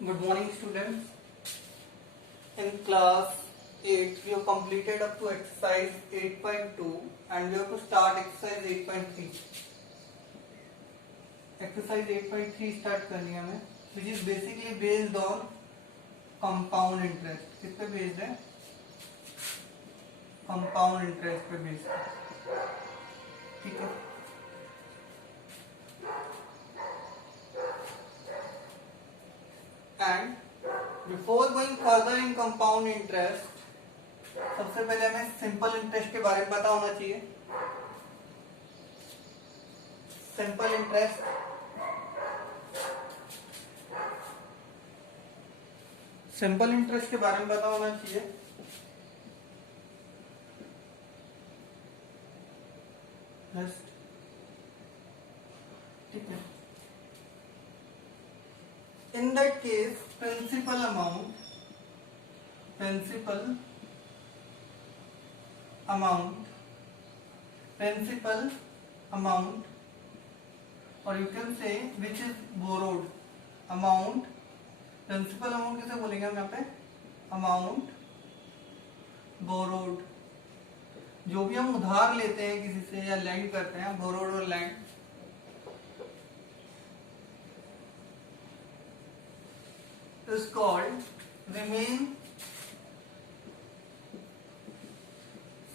Good morning, students. In class 8, we have completed up to exercise 8.2 and we have to start exercise 8.3. Exercise 8.3 start करनी है हमें, which is basically based on compound interest. किस पे based है? Compound interest पे based है. ठीक है. And before going further in compound interest, सबसे पहले हमें सिंपल इंटरेस्ट के बारे में पता होना चाहिए. सिंपल इंटरेस्ट के बारे में पता होना चाहिए. ठीक है. In that case, principal amount or you can say which is borrowed amount. Principal amount किसे बोलेंगे हम यहाँ पे? Amount borrowed. जो भी हम उधार लेते हैं किसी से या लैंड करते हैं, बोरोड और land, is called remain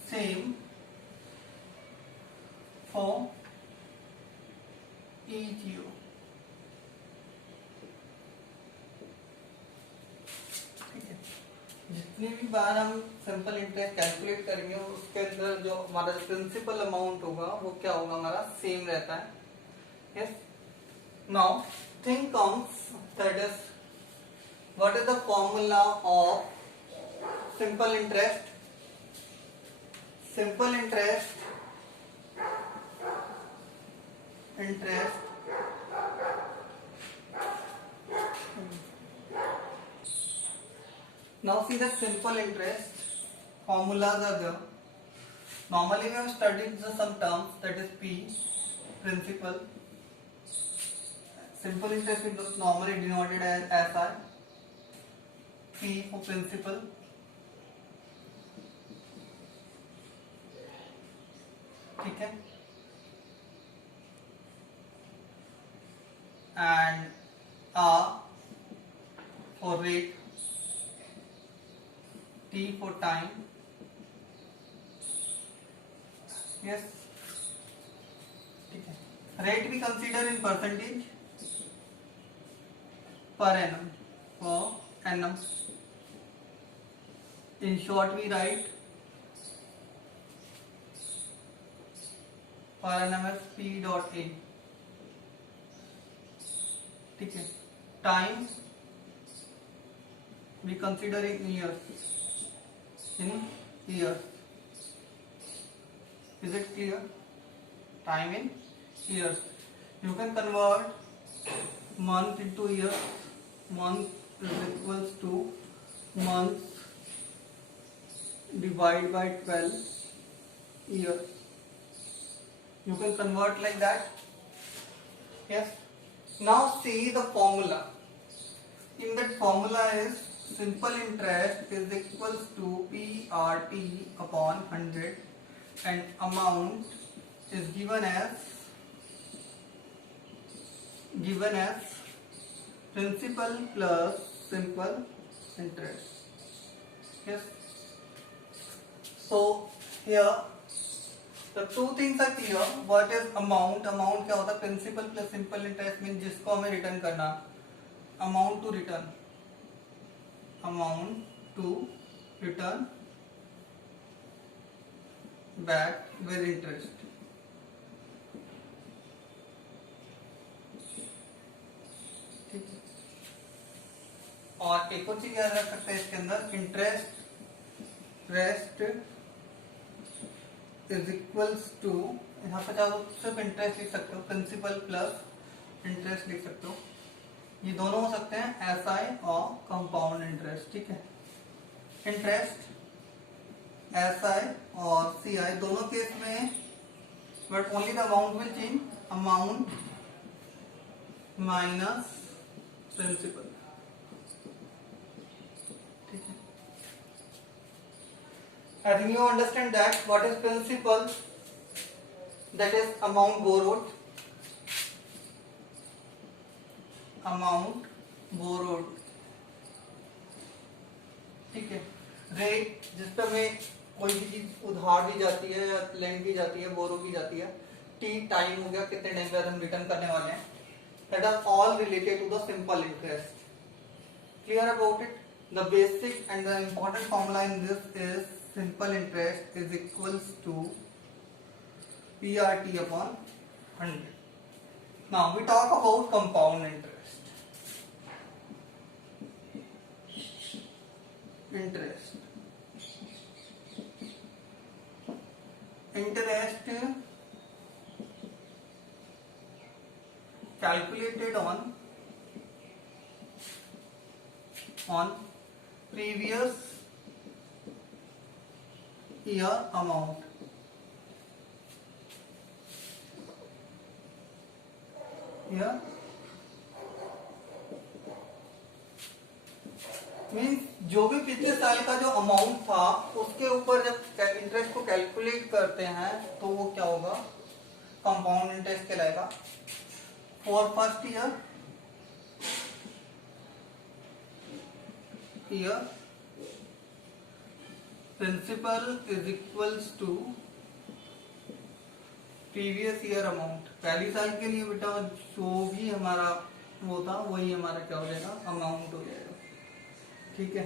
same for each year. ठीक है. जितनी भी बार हम सिंपल इंटरेस्ट कैलकुलेट करेंगे उसके अंदर जो हमारा प्रिंसिपल अमाउंट होगा वो क्या होगा? हमारा सेम रहता है. Yes. Now thing comes that is what is the formula of simple interest? Simple interest now see the simple interest formulas are there. Normally we have studied some terms, that is P, principal. Simple interest is normally denoted as SI. P for principal. ठीक है. And R for rate, T for time. Yes. ठीक है. Rate we consider in percentage per annum for annum. In short we write per annum as P dot A. ठीक है. Time we consider in years. Is it clear? Time in years. You can convert month into year. Month is equals to months divide by 12 years. You can convert like that. Yes. Now see the formula. In that formula is simple interest is equals to PRT upon 100 and amount is given as principal plus simple interest. Yes. So here the two things are clear. What is amount? Amount क्या होता है? Principal plus simple interest means जिसको हमें return करना. Amount to return back with interest. ठीक है. और एक और चीज याद रख सकते हैं इसके अंदर, इंटरेस्ट इज इक्वल्स टू, यहाँ पे चाहो सिर्फ इंटरेस्ट लिख सकते हो, प्रिंसिपल प्लस इंटरेस्ट लिख सकते हो. ये दोनों हो सकते हैं एसआई और कंपाउंड इंटरेस्ट. ठीक है. इंटरेस्ट एसआई और सीआई दोनों केस में, but only the amount will change. Amount minus principal. I think you understand that what is principal, that is amount borrowed, ठीक है। रेट जिस पर हमें कोई भी चीज उधार दी जाती है या लेंड की जाती है, बोरो की जाती है। टी टाइम हो गया, कितने टाइम बाद हम रिटर्न करने वाले हैं। That are all related to the simple interest. Clear about it? The basic and the important formula in this is simple interest is equals to PRT upon 100. Now we talk about compound interest. Interest calculated on previous year amount. Here means जो भी पिछले साल का जो amount था उसके ऊपर जब इंटरेस्ट को कैलकुलेट करते हैं तो वो क्या होगा, कंपाउंड इंटरेस्ट कहलाएगा। For first year principal is equals to previous year amount. पहली साल के लिए बेटा जो भी हमारा वो था वही हमारा क्या हो जाएगा, अमाउंट हो जाएगा। ठीक है,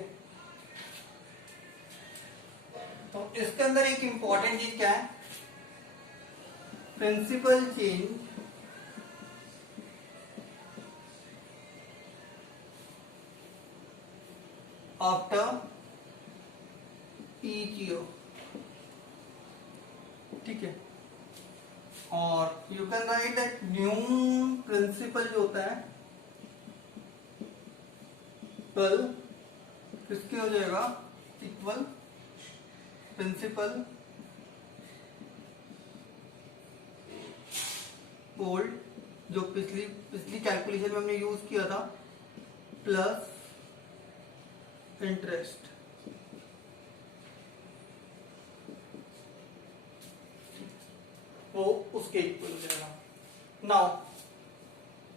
तो इसके अंदर एक इंपॉर्टेंट चीज क्या है, principal change after each year. ठीक है, और you can write that new principal जो होता है कल किसके हो जाएगा, इक्वल प्रिंसिपल ओल्ड जो पिछली कैलकुलेशन में हमने यूज किया था प्लस इंटरेस्ट। वो उसके इक्वल हो जाएगा। Now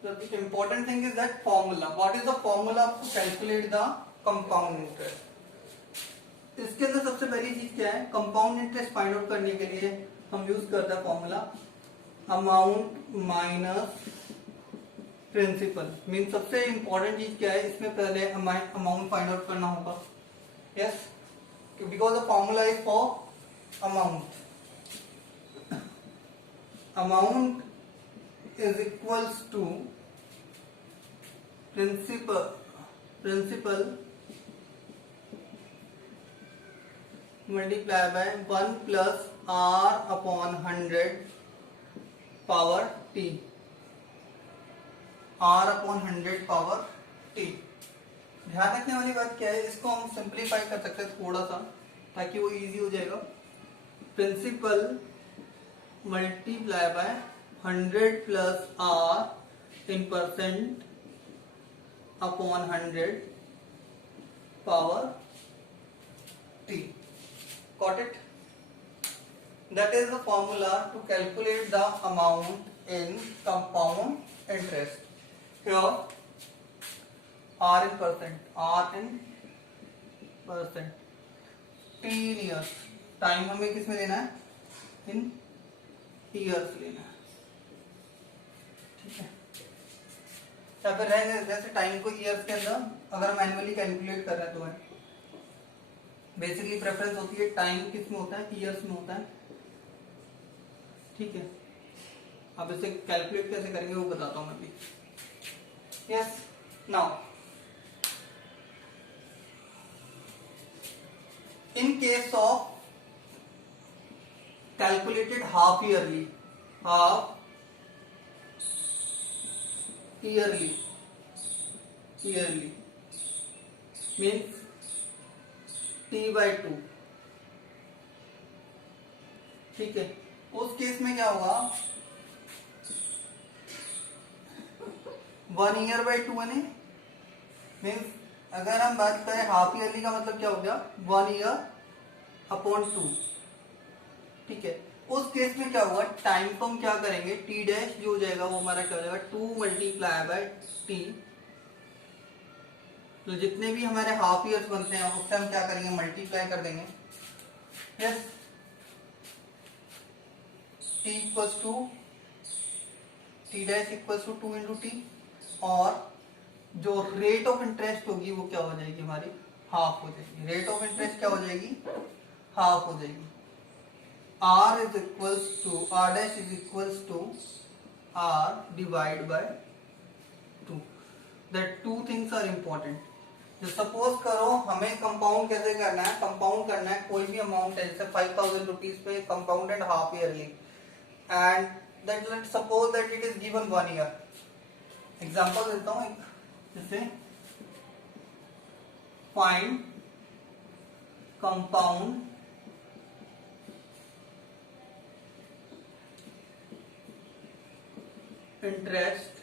the important thing is that formula. What is the formula to calculate the compound interest? इसके अंदर सबसे पहली चीज क्या है, कंपाउंड इंटरेस्ट फाइंड आउट करने के लिए हम यूज करते हैं formula amount minus principal. Mean सबसे इंपॉर्टेंट चीज क्या है, इसमें पहले अमाउंट फाइंड आउट करना होगा। Yes, because the formula is for amount is equals to principal multiply by 1 plus r upon 100 power t, r upon 100 power t। ध्यान रखने वाली बात क्या है, इसको हम सिंप्लीफाई कर सकते हैं थोड़ा सा ताकि वो इजी हो जाएगा। Principal multiply by 100 plus r in percent upon 100 power t. Got it? That is the formula to calculate the amount in compound interest. Here r in percent, t in years। Time हमें किस में लेना है, इन years लेना है। ठीक है, या फिर रहेंगे जैसे टाइम को ईयर्स के अंदर अगर मैन्युअली कैलकुलेट कर रहे हैं तो है। बेसिकली प्रेफरेंस होती है टाइम किस में होता है, ईयर्स में होता है। ठीक है, अब इसे कैलकुलेट कैसे करेंगे वो बताता हूं मैं भी। Yes, now in case of calculated half yearly means t/2। ठीक है, उस केस में क्या होगा, 1 year/2 है नहीं, मीन्स अगर हम बात करें हाफ ईयरली का मतलब क्या हो गया, 1 year अपॉन 2, ठीक है। उस केस में क्या होगा, टाइम को हम क्या करेंगे, टी डैश जो हो जाएगा वो हमारा क्या हो जाएगा 2 मल्टीप्लाई बाय टी। तो जितने भी हमारे हाफ ईयर्स बनते हैं उससे हम क्या करेंगे, मल्टीप्लाई कर देंगे। Yes, T equals to T dash equals to 2 into T, और जो रेट ऑफ इंटरेस्ट होगी वो क्या हो जाएगी हमारी, हाफ हो जाएगी। रेट ऑफ इंटरेस्ट क्या हो जाएगी, हाफ हो जाएगी। R is equals to R dash is equals to R divide by 2. That two things are important. जो सपोज करो हमें कंपाउंड कैसे करना है, कंपाउंड करना है कोई भी अमाउंट है, जैसे 5000 रुपीज पे compounded half yearly, and that let suppose that it is given 1 year. Example देता हूँ एक, जैसे find compound interest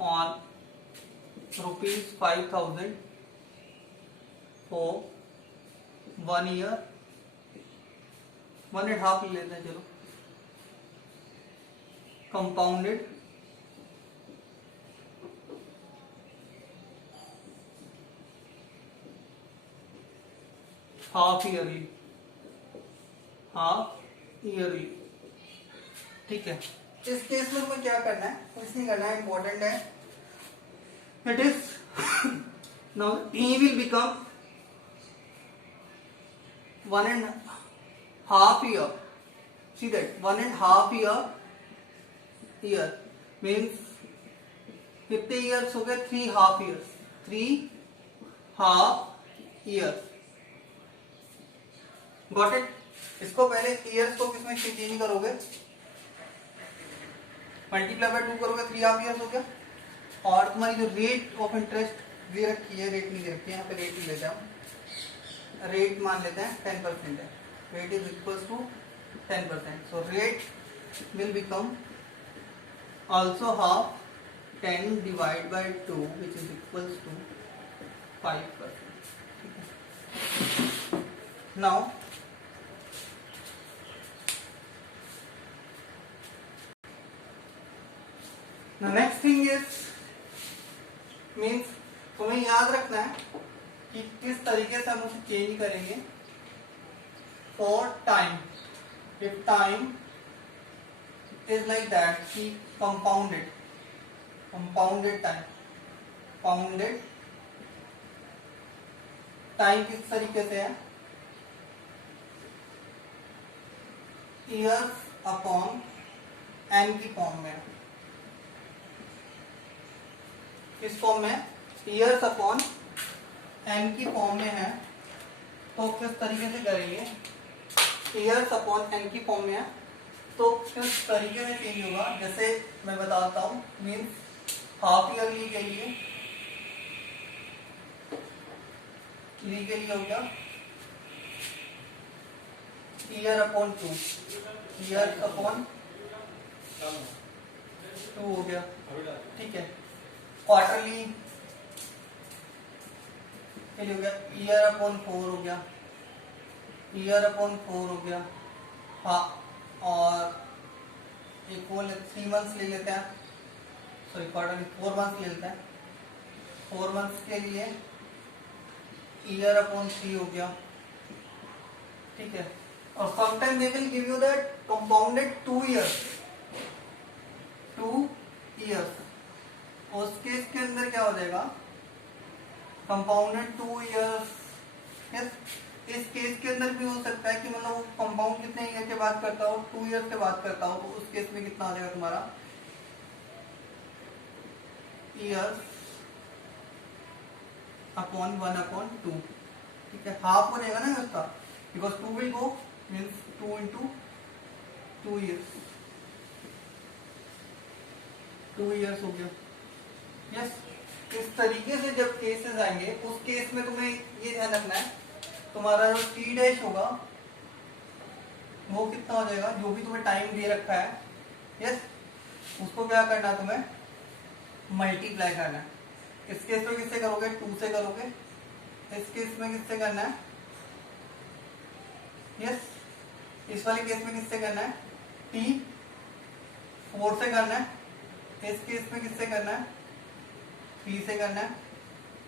on rupees 5000 for 1 year, 1.5 ले लेते हैं, चलो कंपाउंडेड हाफ ईयरली, ठीक है। इस केस में हमें क्या करना है, कुछ नहीं करना है, इंपॉर्टेंट है, it is now T will become 1.5 year, see that 1.5 year means कितने ईयर्स हो गए, 3 half years, 3 half years, got it. इसको पहले ईयर्स को किसमें चेंज करोगे, मल्टीप्लाई बाय 2 करोगे, 3 हाफ ईयर्स हो गया। और तुम्हारी जो रेट ऑफ इंटरेस्ट दे रखी है, रेट नहीं दे रखी है, यहाँ पे रेट ही लेते हैं, रेट मान लेते हैं 10% है, rate is equals to 10%, so rate will become also half 10 divide by 2 which is equals to 5%। Now the next thing is means तुम्हें याद रखना है कि किस तरीके से हम उसे चेंज करेंगे। For time, if time is like that कि कंपाउंडेड टाइम, कंपाउंडेड टाइम किस तरीके से है, ईयर्स अपॉन एन की फॉर्म में, किस फॉर्म में, ईयर्स अपॉन एन की फॉर्म में है। तो किस तरीके से करेंगे, ईयर्स अपॉन एन की फॉर्म में है तो किस तरीके में चेंज होगा, जैसे मैं बताता हूं, मीन्स हाफ ईयरली के लिए हो गया ईयर अपॉन 2, ईयर अपॉन 2 हो गया, ठीक है। क्वार्टरली के लिए हो गया ईयर अपॉन 4 हो गया, ईयर अपॉन 4 हो गया, हाँ। और एक वो 3 मंथ्स ले लेते हैं, सॉरी क्वार्टरली 4 मंथ्स ले लेते हैं, 4 मंथ्स के लिए ईयर अपॉन 3 हो गया, ठीक है। और sometime they will give you that compounded 2 years, उस केस के अंदर क्या हो जाएगा, कंपाउंडेड 2 years। यस, इस केस के अंदर भी हो सकता है कि मतलब वो कंपाउंड कितने ईयर के बाद करता हो, 2 years के बाद करता हो, तो उस केस में कितना आ जाएगा तुम्हारा, ईयर्स अपॉन 1/2, ठीक है। हाफ हो जाएगा ना उसका, because 2 will go, means 2 into 2 years, 2 years हो गया। यस, इस तरीके से जब केसेस आएंगे उस केस में तुम्हें ये ध्यान रखना है, तुम्हारा जो टी डैश होगा वो कितना हो जाएगा, जो भी तुम्हें टाइम दे रखा है, यस, उसको क्या करना है, तुम्हें मल्टीप्लाई करना है। इस केस में किससे करोगे, 2 से करोगे, इस केस में किससे करना है, यस, इस वाले केस में किससे करना है, T4 से करना है, इस केस में किससे करना है, 3 से करना है,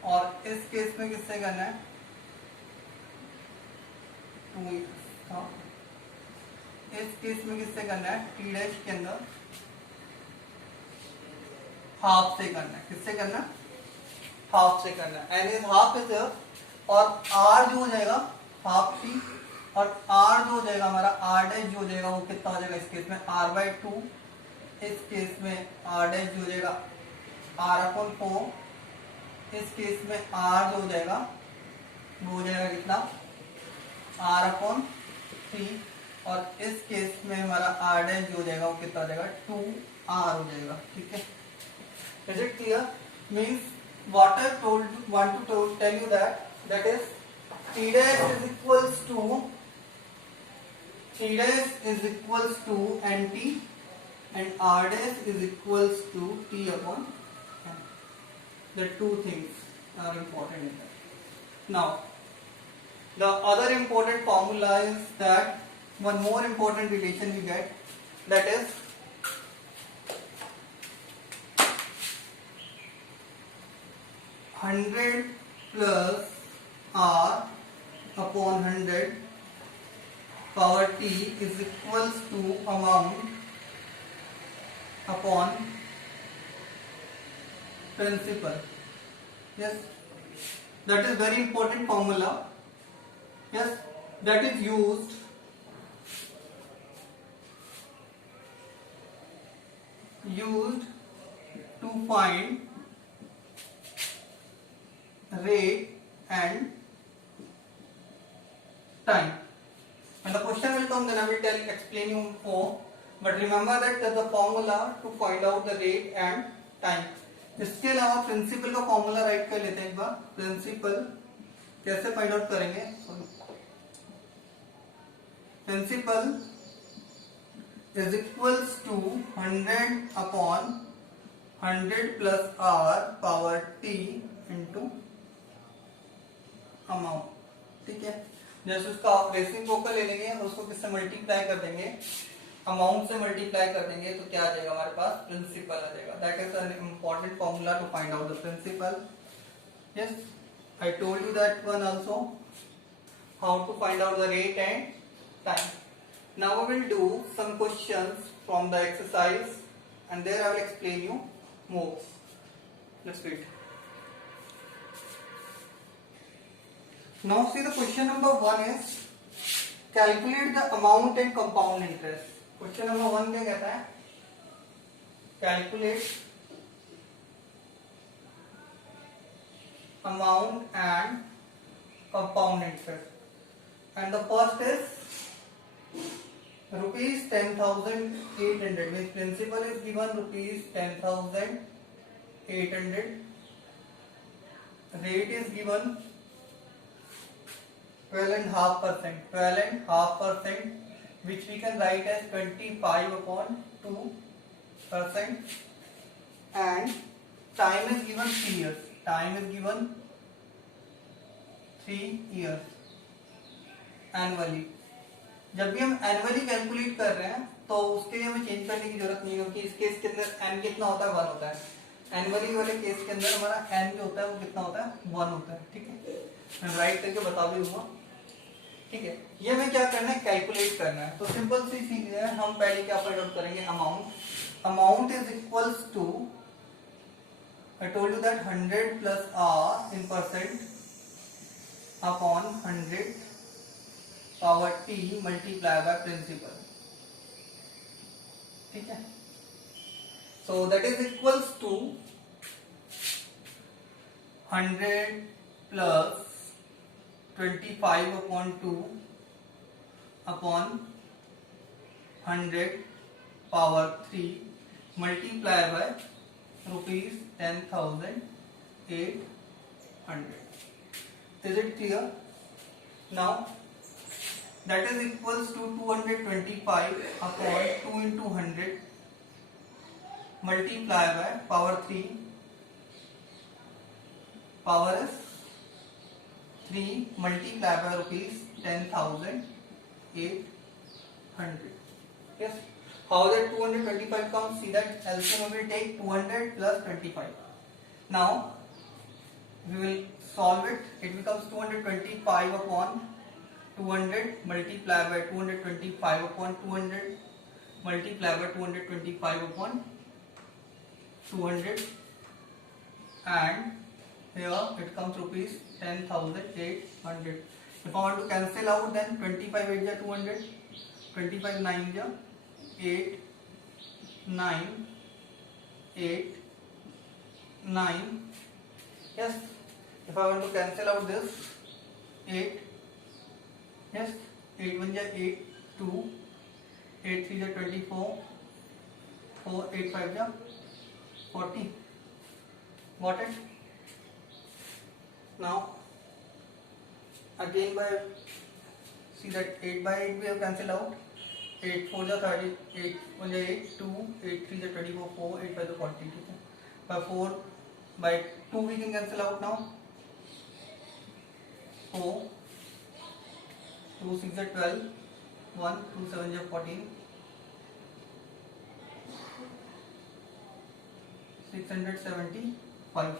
और इस केस में किससे करना है, 2। इस केस में किससे करना है, T डैश के अंदर हाफ से करना है, किससे करना है, हाफ से करना है, एन इज हाफ इज और R जो हो जाएगा हाफ T, और R जो हो जाएगा हमारा R डैश जो हो जाएगा वो कितना हो जाएगा इस केस में R/2, इस केस में R डैश जो हो जाएगा R/4, इस केस में R जो हो जाएगा वो हो जाएगा कितना R/3, और इस केस में हमारा R डैश जो हो जाएगा वो कितना हो जाएगा 2R हो जाएगा, ठीक है। Is it clear? Means what I want to tell you that is T dash is equals to NT and R dash is equals to T upon N. The two things are important in that. Now, the other important formula is that one more important relation we get, that is hundred plus R upon 100 power T is equals to amount upon principal. Yes, that is very important formula. Yes, that is used to find rate and time. And the question will come, then I will explain you more. But remember that the formula to find out the rate and time. इसके अलावा principal का formula right कर लेते हैं एक बार। Principal कैसे find out करेंगे, principal is equals to 100 upon 100 plus R power T into amount, ठीक है। जैसे उसका रेसिप्रोकल ले लेंगे और उसको किससे मल्टीप्लाई कर देंगे, अमाउंट से मल्टीप्लाई कर देंगे, तो क्या आ जाएगा हमारे पास, प्रिंसिपल आ जाएगा। That is an important formula to find out the principal. Yes, I told you that one also, how to find out the rate and time. Now we will do some questions from the exercise and there I will explain you more. Let's read. Now see the question number 1 is calculate the amount and compound interest. Question number 1 क्या कहता है, calculate amount and compound interest, and the first is rupees 10,800, means principal is given rupees 10,800, rate is given 12.5%, which we can write as 25/2%, and time is given 3 years, time is given 3 years annually। जब भी हम annually calculate कर रहे हैं तो उसके लिए हमें चेंज करने की जरूरत नहीं होगी। इस केस के अंदर एन कितना होता है, 1 होता है। एनुअली वाले केस के अंदर हमारा एन जो होता है वो कितना होता है, 1 होता है, ठीक है। मैं राइट करके बता भी दूंगा, ठीक है। ये हमें क्या करना है, कैलकुलेट करना है। तो सिंपल सी चीज है, हम पहले क्या फाइंड आउट करेंगे, amount is equals to, I told you that 100 plus R in percent upon 100 power T multiply by principal, ठीक है। So that is equals to 100 plus 25/2 upon 100 power 3 multiply by rupees 10,800। Is it clear? Now that is equals to 225 upon 2 into 100 multiply by power 3, power is 3 multiply by rupees 10,800, 800. Yes. How that 225 comes? See that LCM will take 200 plus 25. Now we will solve it. It becomes 225 upon 200 multiplied by 225 upon 200 multiplied by 225 upon 200, and here it comes rupees 10,800. If I want to cancel out, then 25 8 is 200, 25 9 is 8, 9, 8, 9. Yes. If I want to cancel out this 8, yes, 8 1 is 8, 2, 8 3 is 24, 4 8 5 is 40. Got it? Now again by, see that 8 by 8 we have cancelled out. 8 4 is 30, 8 1 is 8, 2, 8 3 is 24, 4 8 5 is 40. By 4 by 2 we can cancel out now. 4 2 6 is 12, 1 2 7 is 14, 675.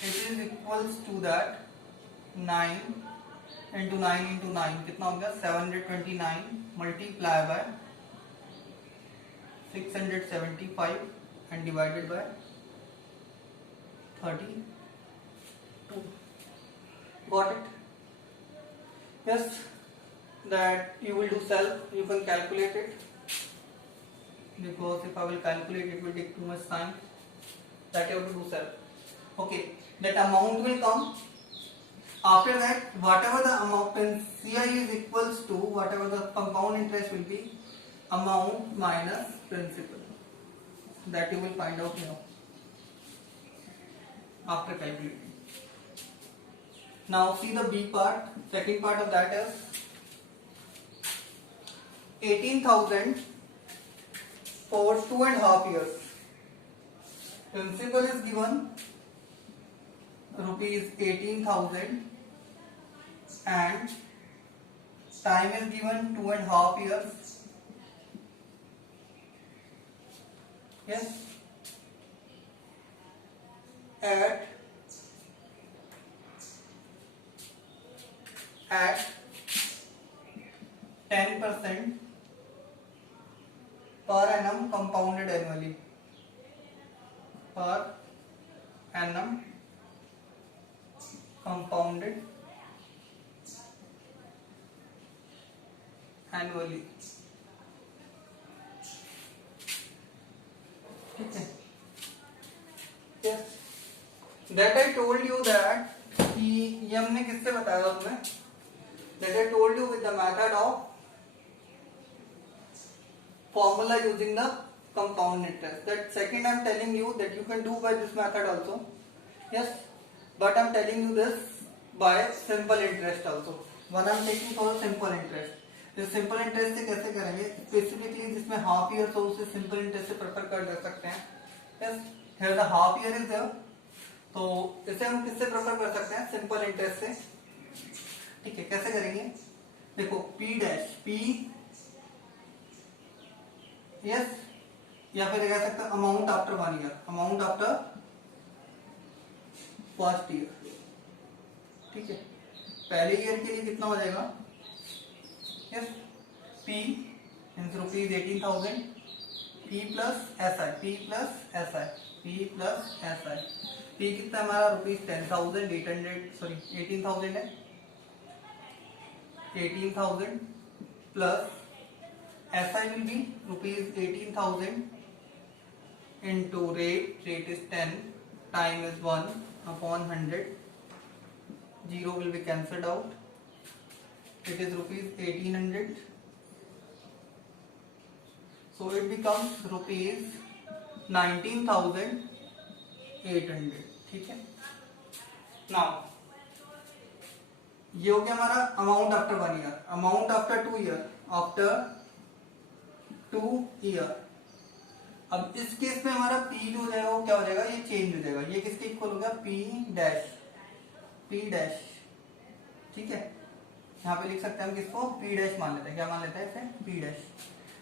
It is equals to that 9 into 9 into 9 कितना हो गया 729 multiply by 675 and divided by 32. Got it? Yes, that you will do self. You can calculate it, because if I will calculate it will take too much time. That you have to do self. Okay, that amount will come. After that, whatever the amount in CI is equals to whatever the compound interest will be, amount minus principal. That you will find out now after calculating. Now see the B part. Second part of that is 18,000 for 2.5 years. Principal is given rupees 18,000 and time is given 2.5 years. Yes. At 10% per annum compounded annually. Per annum compounded annually. Okay. Yes. That I told you that कि ये हमने किससे बताया था तुम्हें? That I told you with the method of formula using the compound interest. That second I am telling you that you can do by this method also. Yes, but I am telling you this by simple interest also. One I am taking for simple interest. इस simple interest से कैसे करेंगे? Specifically जिसमें half year हो उसे simple interest से prefer कर दे सकते हैं. Yes, here the half year is there, तो इसे हम किससे प्रेफर कर सकते हैं? सिंपल इंटरेस्ट से. ठीक है, कैसे करेंगे? देखो P डैश P, यस, या फिर कह सकते हैं amount after 1 year, amount after first year. ठीक है, पहले ईयर के लिए कितना हो जाएगा? Yes, P means rupees 18,000, P plus SI, P plus SI, P plus SI. P कितना हमारा? रुपीज 10,800, सॉरी 18,000 है. 18,000 plus SI will be rupees 18,000 into rate is 10, time is 1 upon 100, 0 will be cancelled out. It is rupees 1800, so it becomes rupees 19,800. ठीक है. Now ये हो गया हमारा amount after 1 year. Amount after 2 year, after 2 year. अब इस case में हमारा P जो हो जाएगा वो क्या हो जाएगा? ये चेंज हो जाएगा. ये किसके इक्वल हो गया? P dash, P dash. ठीक है, यहाँ पे लिख सकते हैं हम किसको, पी डैश मान लेते हैं, क्या मान लेते हैं इसे, पी डैश।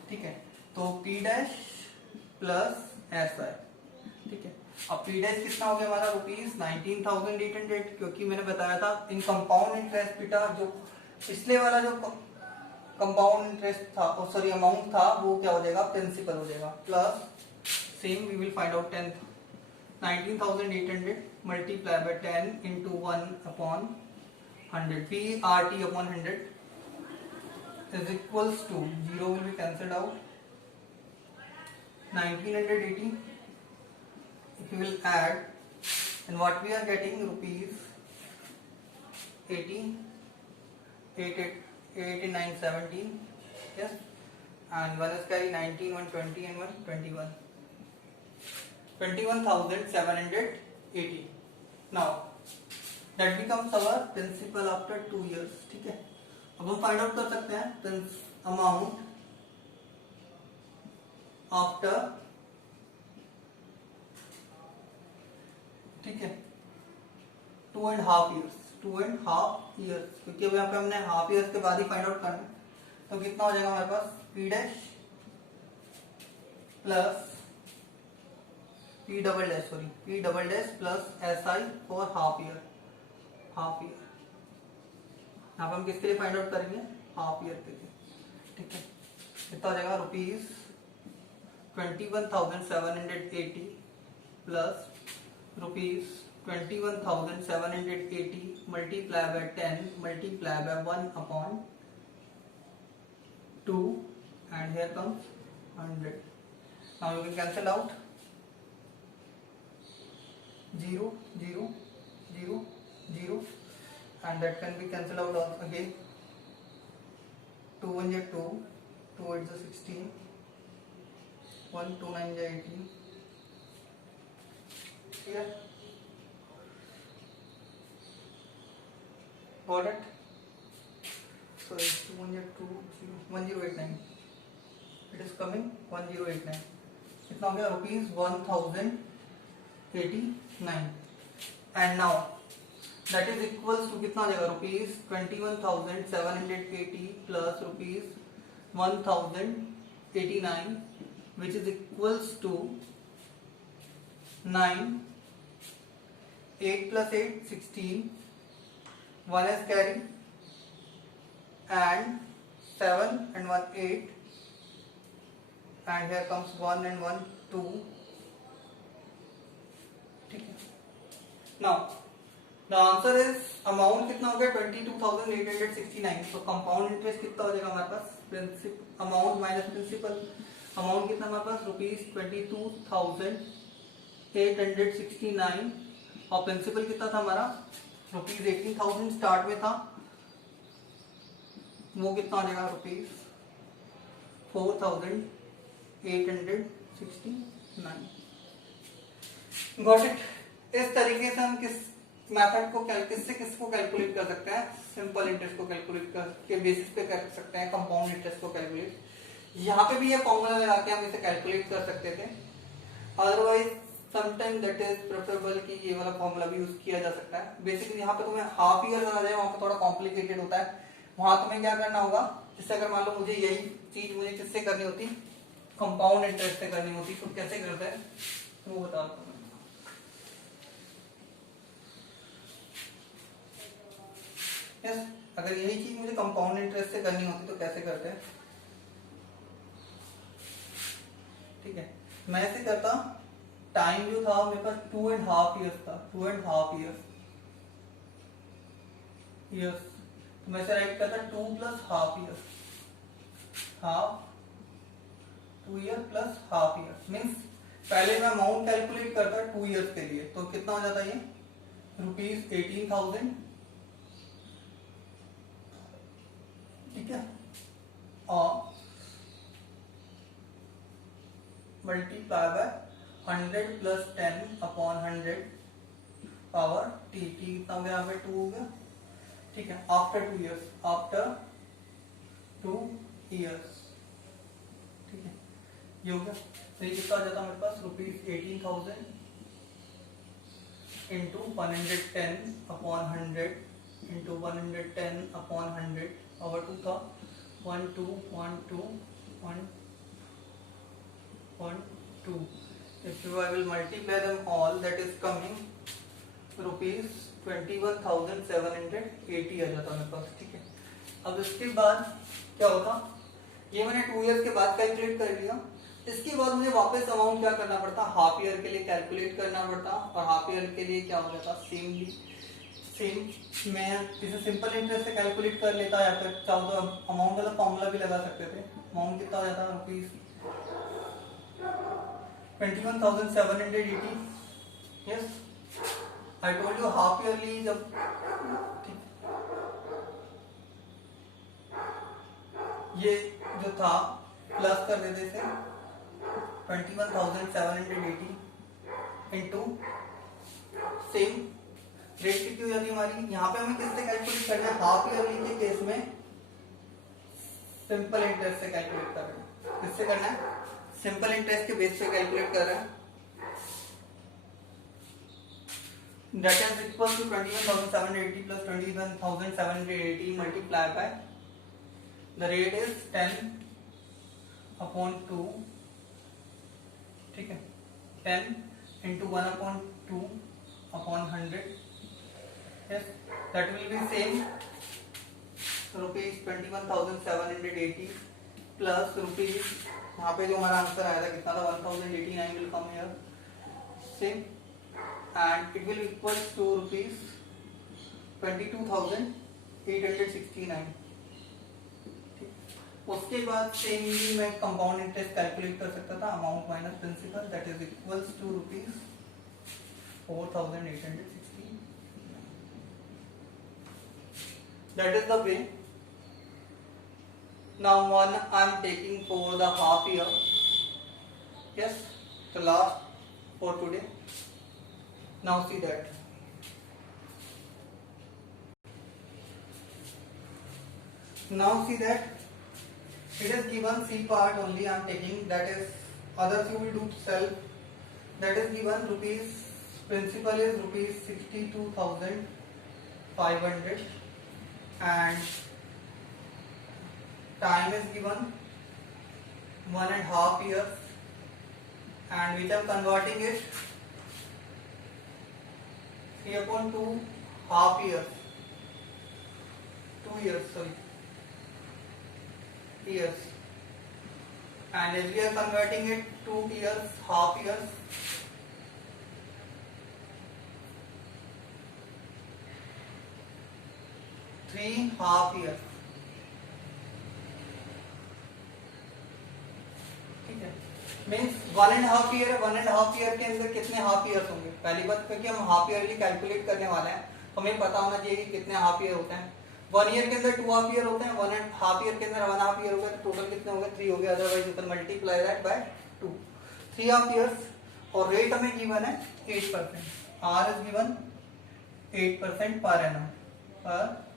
ठीक है, तो पी डैश प्लस एस आई। ठीक है, अब पी डैश कितना हो गया हमारा, ₹19,800, क्योंकि मैंने बताया था इन कंपाउंड इंटरेस्ट बेटा, जो पिछले वाला जो कंपाउंड इंटरेस्ट था, सॉरी अमाउंट था, वो क्या हो जाएगा, प्रिंसिपल हो जाएगा, plus same we will find out 19,800 multiply by 10 into 1/100, PRT upon 100 is equals to 0 will be cancelled out, 1980. If you will add, and what we are getting, rupees 80, 8917, yes, and one is carry 19, 120 and 121, 21,780. Now that becomes our principal after 2 years. ठीक है, अब हम find out कर सकते हैं amount after, ठीक है, 2.5 years, 2.5 years, क्योंकि अब यहाँ पे हमने हाफ ईयर्स के बाद ही फाइंड आउट करना है, तो कितना हो जाएगा हमारे पास, P dash plus P double dash plus S I for half year. यहाँ पे हम किसके लिए फाइंड आउट करेंगे, हाफ ईयर के लिए। ठीक है, कितना हो जाएगा, ₹21,780 plus ₹21,780 multiply by 10 multiply by 1/2 and here comes 100. Now you can cancel out 0, 0, 0, 0, and that can be cancelled out again. 2 1 is 2, 2 8 is 16, 1 2 9 is 18. Here, got it? So 2 1 is 2, 1089. It is coming 1089. कितना हो गया, ₹1089, and now that is equals to कितना हो जाएगा, ₹21,780 plus ₹1,089, which is equals to 9, 8 plus 8 16, 1 is carry, and 7 and 1 8, and here comes 1 and 1 2. ठीक है, now the answer is amount कितना हो गया, 22,869. तो कंपाउंड इंटरेस्ट कितना हो जाएगा हमारे पास, अमाउंट माइनस प्रिंसिपल, अमाउंट कितना हमारे पास, ₹22,869, और प्रिंसिपल कितना था हमारा, ₹18,000 स्टार्ट में था, वो कितना हो जाएगा, ₹4,869. Got it? इस तरीके से हम किस मेथड को किसको कैलकुलेट कर सकते हैं, सिंपल इंटरेस्ट को कैलकुलेट के बेसिस पे कर सकते हैं कंपाउंड इंटरेस्ट को कैलकुलेट। यहाँ पे भी ये फॉर्मूला लगा के हम इसे कैलकुलेट कर सकते थे, otherwise sometime that is preferable कि ये वाला फॉर्मूला भी यूज किया जा सकता है। बेसिकली यहाँ पे तुम्हें हाफ ईयर आ जाए, वहां पे थोड़ा कॉम्प्लिकेटेड होता है, वहां तुम्हें क्या करना होगा, जैसे अगर मान लो मुझे यही चीज मुझे किससे करनी होती, कंपाउंड इंटरेस्ट से करनी होती, तो कैसे करते हैं वो बता दो। यस, अगर यही चीज मुझे कंपाउंड इंटरेस्ट से करनी होती तो कैसे करते हैं, ठीक है, मैं ऐसे करता, टाइम जो था मेरे पास 2.5 years था, 2.5 years, तो मैं ऐसे राइट करता 2 plus half years, half 2 year plus half year, means पहले मैं अमाउंट कैलकुलेट करता 2 years के लिए, तो कितना हो जाता है ये, ₹18,000, ठीक है, और multiply by 100 plus 10 upon 100 power T, कितना हो गया यहाँ पे 2 हो गया, ठीक है, आफ्टर 2 years, आफ्टर 2 years, ठीक है, ये हो गया। तो ये कितना आ जाता है हमारे पास, ₹18,000 into 110 upon 100 into 110 upon 100 over 2 था 1 2 1 2 1 1 2. If I will multiply them all, that is coming rupees 21,780 आ जाता मेरे पास. ठीक है. अब इसके बाद क्या होता, ये मैंने 2 इयर्स के बाद कैलकुलेट कर लिया. इसके बाद मुझे वापस अमाउंट क्या करना पड़ता, हाफ ईयर के लिए कैलकुलेट करना पड़ता, और हाफ ईयर के लिए क्या हो जाता, सेम मैं इसे सिंपल इंटरेस्ट से कैलकुलेट कर लेता, या फिर चाहो तो अमाउंट वाला फॉर्मूला भी लगा सकते थे. अमाउंट कितना हो जाता, rupees 21,780. Yes, I told you half yearly जब ये जो था प्लस कर देते थे 21,780 इंटू सेम रेट कितनी हो जाती है हमारी. यहाँ पे हमें किससे कैलकुलेट करना है, हाफ ईयरली के केस में सिंपल इंटरेस्ट से कैलकुलेट कर रहे हैं. किससे करना है, सिंपल इंटरेस्ट के बेस पे कैलकुलेट कर रहे हैं. That is equal to 21,780 plus 21,780 multiplied by the rate is 10 upon 2. ठीक है, 10 into 1 upon 2 upon 100. Yes, that will be same rupees 21,780 plus rupees, यहाँ पे जो हमारा आंसर आया था कितना था, 1,089 will come here same, and it will equal to rupees 22,869. उसके बाद सेम ही मैं कंपाउंड इंटरेस्ट कैलकुलेट कर सकता था, amount minus principal, that is equals to rupees 4,860. That is the way. Now one I am taking for the half year. Yes, the last for today. Now see that. Now see that it is given C part only I am taking, that is others you will do self. That is given rupees, principal is rupees 62,500 and time is given 1.5 years, and which I am converting it 3 upon 2 half years, 2 years, sorry, years, and as we are converting it 2 years, half years, three half years. ठीक है, means 1.5 year है, 1.5 year के अंदर कितने half years होंगे. पहली बात, क्योंकि हम हाफ ईयरली कैलकुलेट करने वाले हैं तो हमें पता होना चाहिए कि कितने हाफ ईयर होते हैं. 1 ईयर के अंदर 2 हाफ ईयर होते हैं, 1.5 ईयर के अंदर 1 हाफ ईयर होगा, तो टोटल कितने होंगे, 3 हो गए. Otherwise you can multiply that bye 2. 3 half years, और रेट हमें गिवन है 8%. Are is given 8% per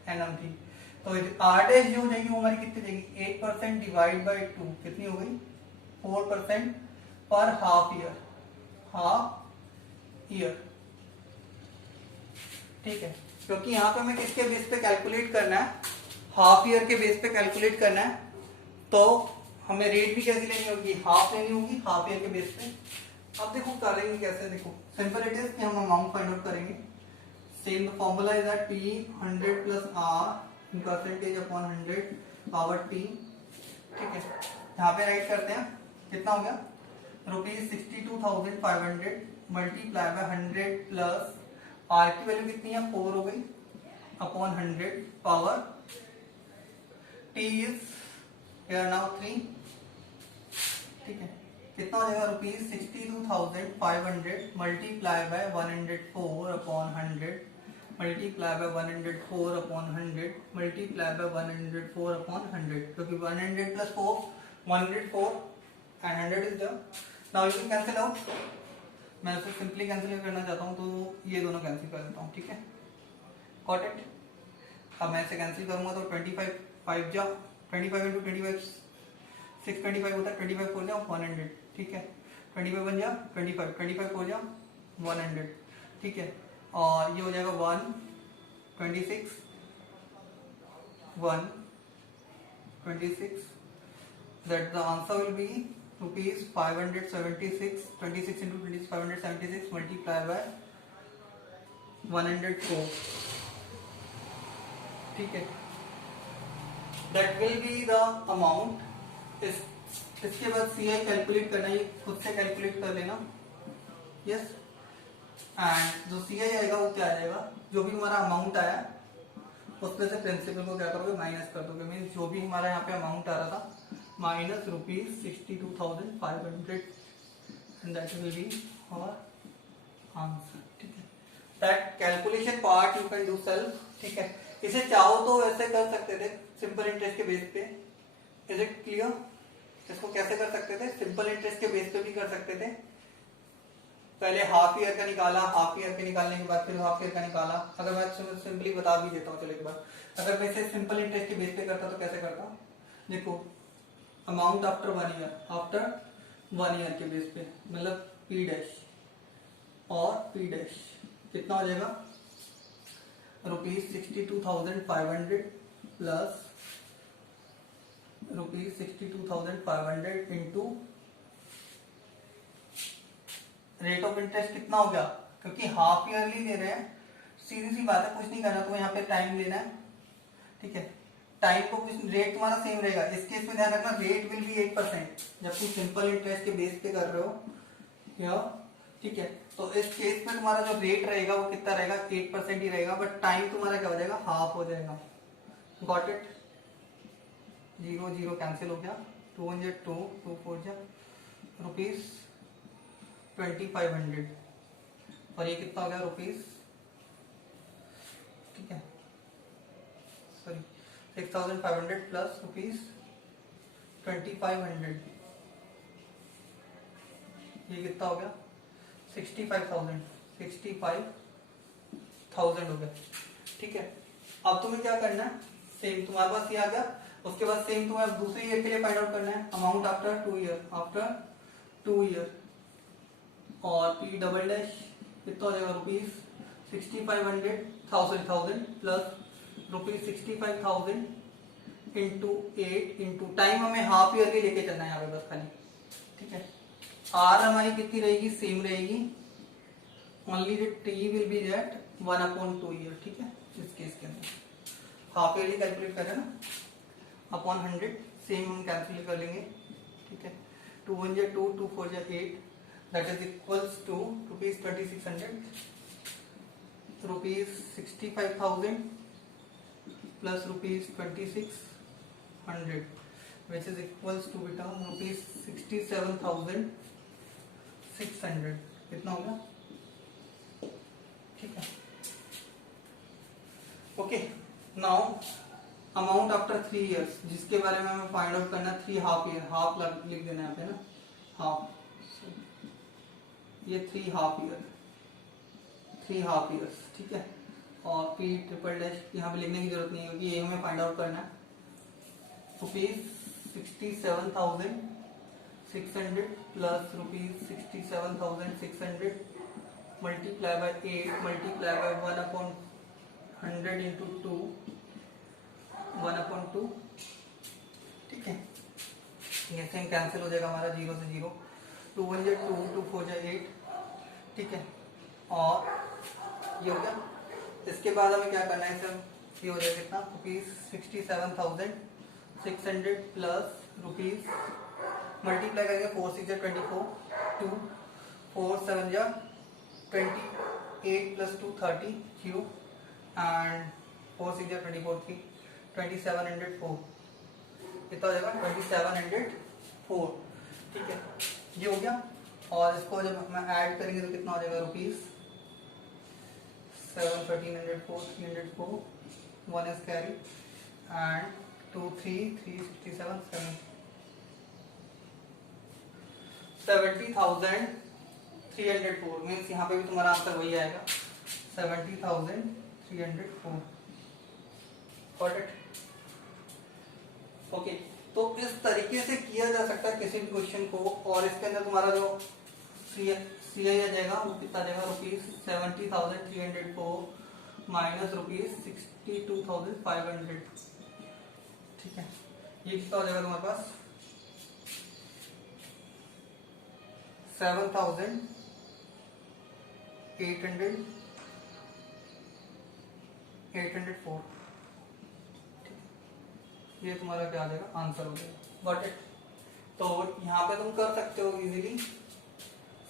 annum थी. तो आर डैश जो हो जाएगी वो हमारी कितनी जाएगी, 8% डिवाइड बाई 2 कितनी हो गई, 4% पर हाफ ईयर. ठीक है, क्योंकि यहाँ पे हमें किसके बेस पे कैलकुलेट करना है, हाफ ईयर के बेस पे कैलकुलेट करना है, तो हमें रेट भी कैसे लेनी होगी, हाफ लेनी होगी हाफ ईयर के बेस पे. अब देखो करेंगे कैसे, देखो सिंपल इट इज कि हम अमाउंट फाइंड आउट करेंगे. Same the formula is that P 100 plus R in percentage upon 100 power T. ठीक है, यहाँ पे राइट करते हैं, कितना हो गया, rupees 62,500 multiply by 100 plus R की वैल्यू कितनी है, 4 हो गई, upon 100 power T is here now 3. ठीक है, कितना हो जाएगा, rupees 62,500 multiply by 104 upon 100 multiply by 104 upon 100 multiply by 104 upon 100, क्योंकि 100 plus 4 104 and 100 is there. Now you can cancel out. मैं इसे सिंपली कैंसिल करना चाहता हूँ तो ये दोनों कैंसिल कर देता हूँ. ठीक है, गॉट इट. अब मैं इसे कैंसिल करूंगा तो 25 5 जाओ, 25 इंटू 25 625 होता है, 25 4 जाओ 100. ठीक है, 25 बन जाओ 25 25 4 जाओ 100. ठीक है, और ये हो जाएगा 1 26 126, that the answer will be rupees 576. 26 into 20 is 576 multiplied by 104. ठीक है, that will be the amount. इसके बाद CI कैलकुलेट करना, ये खुद से कैलकुलेट कर लेना. यस, एंड जो CI आएगा वो क्या आ जाएगा, जो भी हमारा अमाउंट आया उसमें से प्रिंसिपल को क्या करोगे, माइनस कर दोगे. मीन्स जो भी हमारा यहाँ पे अमाउंट आ रहा था minus ₹62,500 and that will be our answer. ठीक है, that calculation part you can do self. ठीक है, इसे चाहो तो वैसे कर सकते थे सिंपल इंटरेस्ट के बेस पे. Is it clear? इसको कैसे कर सकते थे, सिंपल इंटरेस्ट के बेस पे भी कर सकते थे. पहले हाफ ईयर का निकाला, हाफ ईयर के निकालने के बाद फिर हाफ ईयर का निकाला. अगर मैं सिंपली बता भी देता हूँ, चलो एक बार. अगर मैं इसे सिंपल इंटरेस्ट के बेस पे करता तो कैसे करता, देखो amount after 1 year, after 1 year के बेस पे, मतलब P डैश और P डैश कितना हो जाएगा, ₹62,500 plus ₹62,500 into rate of interest कितना हो गया, क्योंकि हाफ ईयरली ले रहे हैं. सीधी सी बात है, कुछ नहीं करना, तो यहाँ पे टाइम लेना है. ठीक है, टाइम को कुछ, रेट तुम्हारा सेम रहेगा. इस केस में ध्यान रखना, रेट विल बी 8%, जबकि सिंपल इंटरेस्ट के बेस पे कर रहे हो या. ठीक है, तो इस केस में तुम्हारा जो रेट रहेगा वो कितना रहेगा, 8% ही रहेगा, बट टाइम तुम्हारा क्या हो जाएगा, हाफ हो जाएगा. Got it? 0 0 कैंसिल हो गया, 2 1 2 2 4 ₹2500 और ये कितना हो गया, रुपीज, ठीक है सॉरी 6,500 प्लस ₹2500, ये कितना हो गया, 65,000 हो गया. ठीक है, अब तुम्हें क्या करना है, सेम तुम्हारे पास ये आ गया. उसके बाद सेम तुम्हें अब दूसरे ईयर के लिए फाइंड आउट करना है, अमाउंट आफ्टर 2 ईयर, और P डबल डैश कितना हो जाएगा, ₹65,000 प्लस ₹65,000 इंटू 8 इंटू टाइम, हमें हाफ ईयर के लेके चलना है यहाँ पे बस खाली. ठीक है, आर हमारी कितनी रहेगी, सेम रहेगी, only the T will be that 1/2 year. ठीक है, इस केस के अंदर हाफ ईयरली कैलकुलेट करें ना, अपॉन 100, सेम हम कैलकुलेट कर लेंगे. ठीक है, 2 1 2 2 4 8, that is equals to ₹2,600, ₹65,000 plus ₹2,600, which is equals to beta ₹67,600. कितना होगा, ठीक है. Okay, now amount after 3 years, जिसके बारे में हमें फाइंड आउट करना, 3 हाफ ईयर, हाफ लिख देना यहाँ पे ना, हाफ, ये 3 हाफ ईयर्स. ठीक है, और P ट्रिपल डैश यहाँ पे लिखने की जरूरत नहीं है, क्योंकि ये हमें फाइंड आउट करना है. ₹67,600 plus ₹67,600 multiply by 8 multiply by 1/100 into 2, 1/2. ठीक है, ये सेम कैंसिल हो जाएगा हमारा, 0 से 0, 2 1 2 2 4 8. ठीक है, और ये हो गया. इसके बाद हमें क्या करना है, सर ये हो जाएगा कितना, ₹67,600 प्लस रुपीज मल्टीप्लाई करेंगे, 4 6 24, 2 4 7 28 प्लस 2 30 0 एंड 4 6 24 3 2704. कितना हो जाएगा, 2704. ठीक है, ये हो गया. और इसको जब हम ऐड करेंगे तो कितना हो जाएगा, ₹7 1304 304, 1 is carry and 2 3 367 70,304. मीन्स यहाँ पे भी तुम्हारा आंसर वही आएगा, 70,304. Got it? ओके, तो इस तरीके से किया जा सकता है किसी भी क्वेश्चन को. और इसके अंदर तुम्हारा जो CI आ जाएगा वो कितना जाएगा, ₹70,304 माइनस ₹62,500. ठीक है, ये कितना हो जाएगा तुम्हारे पास 7,804। ये तुम्हारा क्या आ जाएगा, आंसर हो जाएगा। Got it. तो यहाँ पे तुम कर सकते हो इजीली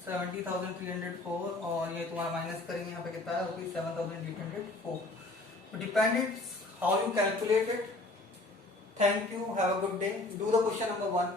70,304 और ये तुम्हारा माइनस करेंगे यहाँ पे कितना है, rupees 7,804। Depends how you calculate it. Thank you. Have a good day. Do the question number 1.